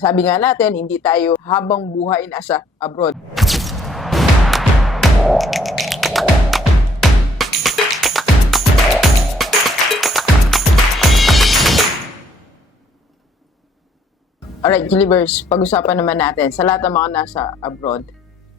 Sabi nga natin, hindi tayo habang buhay nasa abroad. Alright, Gilibers, pag-usapan naman natin sa lahat ng mga nasa abroad,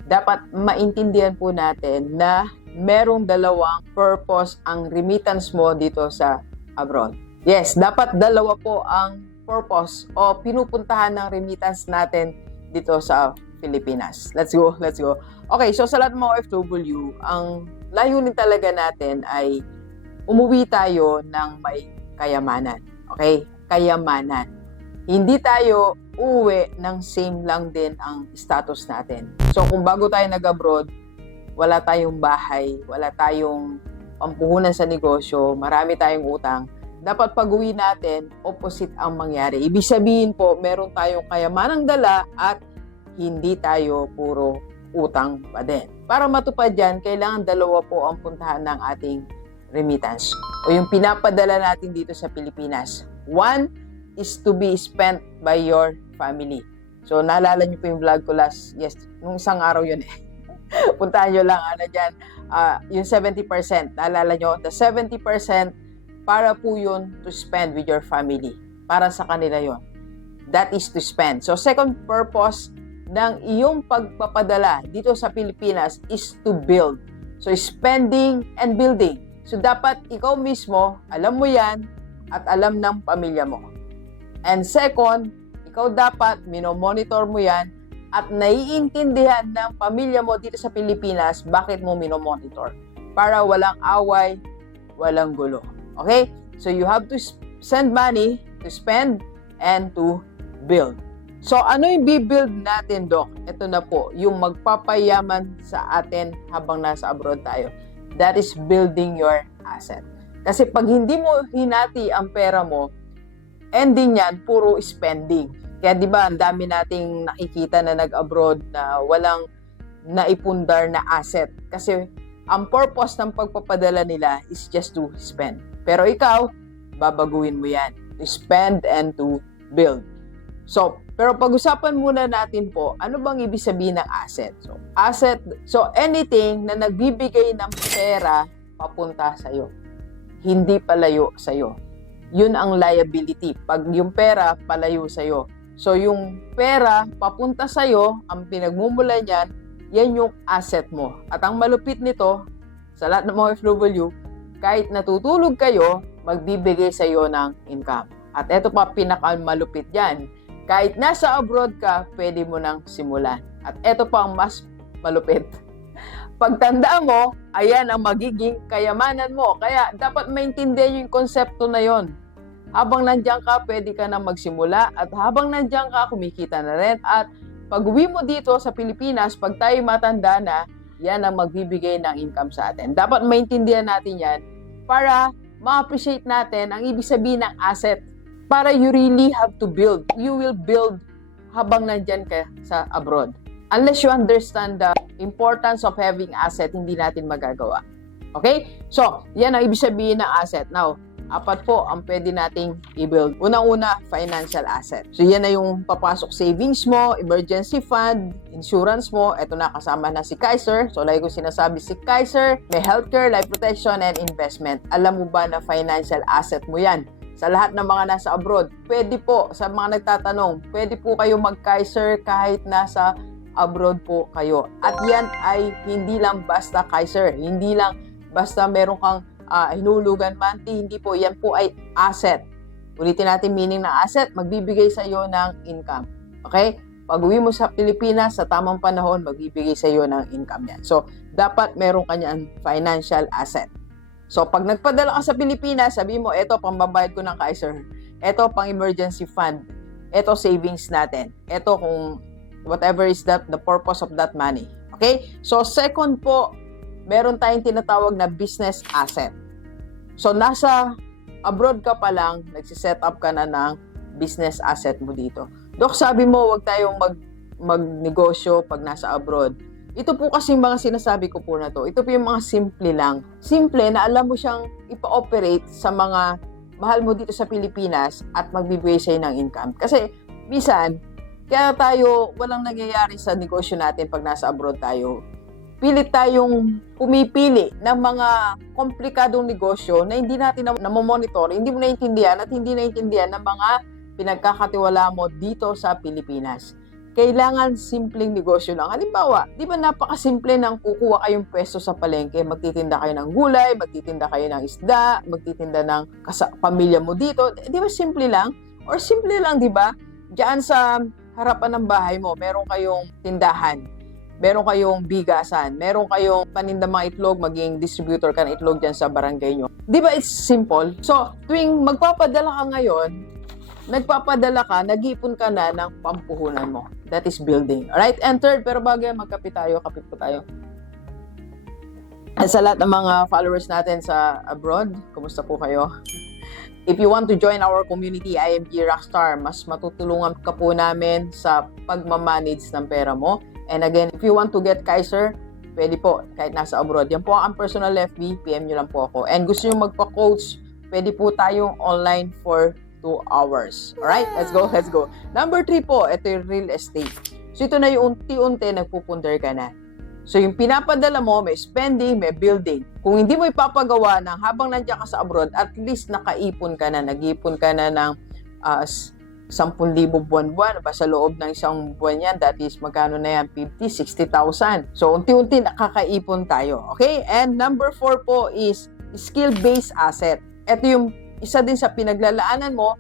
dapat maintindihan po natin na merong dalawang purpose ang remittance mo dito sa abroad. Yes, dapat dalawa po ang purpose o pinupuntahan ng remittance natin dito sa Pilipinas. Let's go. Okay, so sa lahat ng mga OFW, ang layunin talaga natin ay umuwi tayo ng may kayamanan. Okay? Kayamanan. Hindi tayo uwi ng same lang din ang status natin. So kung bago tayo nag-abroad, wala tayong bahay, wala tayong pampuhunan sa negosyo, marami tayong utang, dapat pag-uwi natin, opposite ang mangyari. Ibig sabihin po, meron tayong kayamanang dala at hindi tayo puro utang pa din. Para matupad yan, kailangan dalawa po ang puntahan ng ating remittance o yung pinapadala natin dito sa Pilipinas. One is to be spent by your family. So, naalala niyo po yung vlog ko nung isang araw yun eh. Puntahan nyo lang, yung 70%. Naalala nyo, the 70%, para po yun to spend with your family. Para sa kanila yun. That is to spend. So, second purpose ng iyong pagpapadala dito sa Pilipinas is to build. So, spending and building. So, dapat ikaw mismo, alam mo yan, at alam ng pamilya mo. And second, ikaw dapat, minomonitor mo yan, at naiintindihan ng pamilya mo dito sa Pilipinas, bakit mo minomonitor. Para walang away, walang gulo. Okay? So, you have to send money to spend and to build. So, ano yung bibuild natin, Doc? Ito na po, yung magpapayaman sa atin habang nasa abroad tayo. That is building your asset. Kasi pag hindi mo hinati ang pera mo, ending yan, puro spending. Kaya di ba, ang dami nating nakikita na nag-abroad na walang naipundar na asset. Kasi ang purpose ng pagpapadala nila is just to spend. Pero ikaw, babaguhin mo yan. To spend and to build. So, pero pag-usapan muna natin po, ano bang ibig sabihin ng asset? So, asset, so anything na nagbibigay ng pera papunta sa'yo. Hindi palayo sa'yo. Yun ang liability. Pag yung pera palayo sa'yo. So, yung pera papunta sa'yo, ang pinagmumula niyan, yan yung asset mo. At ang malupit nito, sa lahat ng mga OFW, kahit natutulog kayo, magbibigay sa'yo ng income. At ito pa pinakamalupit yan. Kahit nasa abroad ka, pwede mo nang simulan. At ito pa ang mas malupit. Pagtanda mo, ayan ang magiging kayamanan mo. Kaya dapat maintindihan yung konsepto na yon. Habang nandiyan ka, pwede ka na magsimula. At habang nandiyan ka, kumikita na rin. At pag uwi mo dito sa Pilipinas, pag tayo matanda na, yan ang magbibigay ng income sa atin. Dapat maintindihan natin yan para ma-appreciate natin ang ibig sabihin ng asset. Para you really have to build. You will build habang nandyan ka sa abroad. Unless you understand the importance of having asset, hindi natin magagawa. Okay? So, yan ang ibig sabihin ng asset. Now, apat po ang pwede nating i-build. Unang-una, financial asset. So, yan na yung papasok savings mo, emergency fund, insurance mo. Ito na, kasama na si Kaiser. So, like ko sinasabi si Kaiser, may healthcare, life protection, and investment. Alam mo ba na financial asset mo yan? Sa lahat ng mga nasa abroad, pwede po, sa mga nagtatanong, pwede po kayo mag-Kaiser kahit nasa abroad po kayo. At yan ay hindi lang basta Kaiser, hindi lang basta meron kang hinulugan monthly, hindi po, yan po ay asset. Ulitin natin meaning ng asset, magbibigay sa iyo ng income. Okay? Pag uwi mo sa Pilipinas, sa tamang panahon, magbibigay sa iyo ng income yan. So, dapat meron kanyang financial asset. So, pag nagpadala ka sa Pilipinas, sabi mo, eto, pambabayad ko ng Kaiser. Eto, pang emergency fund. Eto, savings natin. Eto, kung whatever is that, the purpose of that money. Okay? So, second po, meron tayong tinatawag na business asset. So, nasa abroad ka pa lang, nagsiset up ka na ng business asset mo dito. Dok, sabi mo, wag tayong magnegosyo pag nasa abroad. Ito po kasi mga sinasabi ko po na to. Ito po yung mga simple lang. Simple na alam mo siyang ipa-operate sa mga mahal mo dito sa Pilipinas at magbibigay sa'yo ng income. Kasi, bisan, Kaya tayo, walang nangyayari sa negosyo natin pag nasa abroad tayo. Pilit tayong pumipili ng mga komplikadong negosyo na hindi natin namomonitor, hindi mo naintindihan at hindi naintindihan ng mga pinagkakatiwala mo dito sa Pilipinas. Kailangan simpleng negosyo lang. Halimbawa, di ba napakasimple ng kukuha kayong pwesto sa palengke, magtitinda kayo ng gulay, magtitinda kayo ng isda, magtitinda ng pamilya mo dito. Di ba simple lang? Or simple lang, di ba? Diyan sa harapan ng bahay mo, meron kayong tindahan, meron kayong bigasan, meron kayong paninda mga itlog, maging distributor ka ng itlog dyan sa barangay nyo. Di ba it's simple? So, tuwing magpapadala ka ngayon, nag-iipon ka na ng pampuhunan mo. That is building. Alright? And third, pero bago yan, kapit po tayo. At sa lahat ng mga followers natin sa abroad, kumusta po kayo? If you want to join our community, IMG Rockstar, mas matutulungan ka po namin sa pagmamanage ng pera mo. And again, if you want to get Kaiser, pwede po, kahit nasa abroad. Yan po ang personal FB, PM nyo lang po ako. And gusto nyo magpa-coach, pwede po tayong online for 2 hours. Alright, let's go. Number 3 po, ito yung real estate. So ito na yung unti-unti nagpupunder ka na. So yung pinapadala mo, may spending, may building. Kung hindi mo ipapagawa ng habang nandiyan ka sa abroad, at least nakaipon ka na, nag-ipon ka na ng 10,000 buwan-buwan sa loob ng isang buwan yan. That is, magkano na yan? 50,000, 60,000. So unti-unti nakakaipon tayo. Okay? And number 4 po is skill-based asset. Ito yung isa din sa pinaglalaanan mo,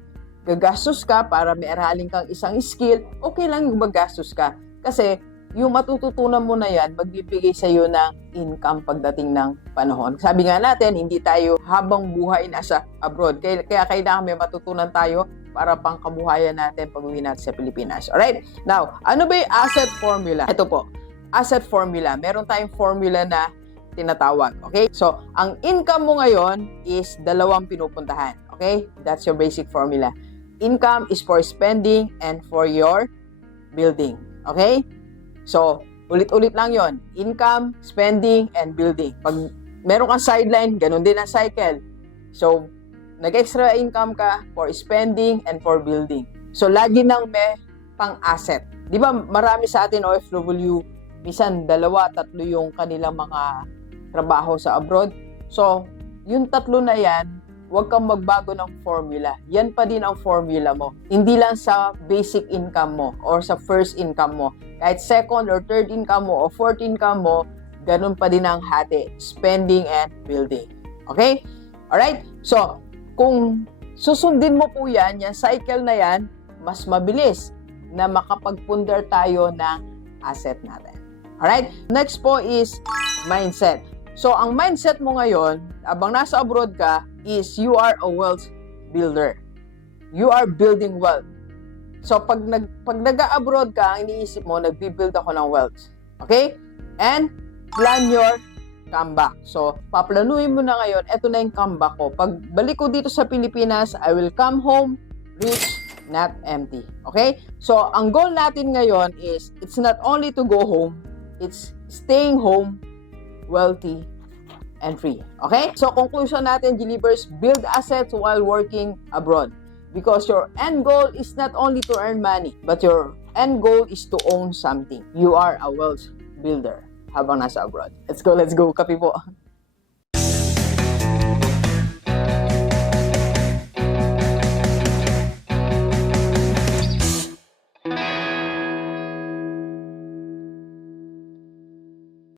gagastos ka para may aralin kang isang skill, okay lang yung magastos ka. Kasi yung matututunan mo na yan, magbibigay sa iyo ng income pagdating ng panahon. Sabi nga natin, hindi tayo habang buhay nasa abroad. Kaya kailangan may matutunan tayo para pang kabuhayan natin pag uwi natin sa Pilipinas. Alright? Now, ano ba yung asset formula? Ito po, asset formula. Meron tayong formula na tinatawag. Okay? So, ang income mo ngayon is dalawang pinupuntahan. Okay? That's your basic formula. Income is for spending and for your building. Okay? So, ulit-ulit lang yon. Income, spending, and building. Pag meron kang sideline, ganun din ang cycle. So, nag-extra income ka for spending and for building. So, lagi nang may pang-asset. Di ba, marami sa atin OFW, minsan 2-3 yung kanilang mga trabaho sa abroad. So, yung 3 na yan, huwag kang magbago ng formula. Yan pa din ang formula mo. Hindi lang sa basic income mo or sa first income mo. Kahit second or third income mo or fourth income mo, ganun pa din ang hati. Spending and building. Okay? Alright? So, kung susundin mo po yan, yung cycle na yan, mas mabilis na makapagpundar tayo ng asset natin. Alright? Next po is mindset. So, ang mindset mo ngayon, abang nasa abroad ka, is you are a wealth builder. You are building wealth. So, pag nag-abroad ka, ang iniisip mo, nag-build ako ng wealth. Okay? And plan your comeback. So, paplanuhin mo na ngayon, eto na yung comeback ko. Pag balik ko dito sa Pilipinas, I will come home rich, not empty. Okay? So, ang goal natin ngayon is, it's not only to go home, it's staying home, wealthy, and free. Okay? So, conclusion natin, Gilibers, build assets while working abroad. Because your end goal is not only to earn money, but your end goal is to own something. You are a wealth builder habang nasa abroad. Let's go. Kapi po.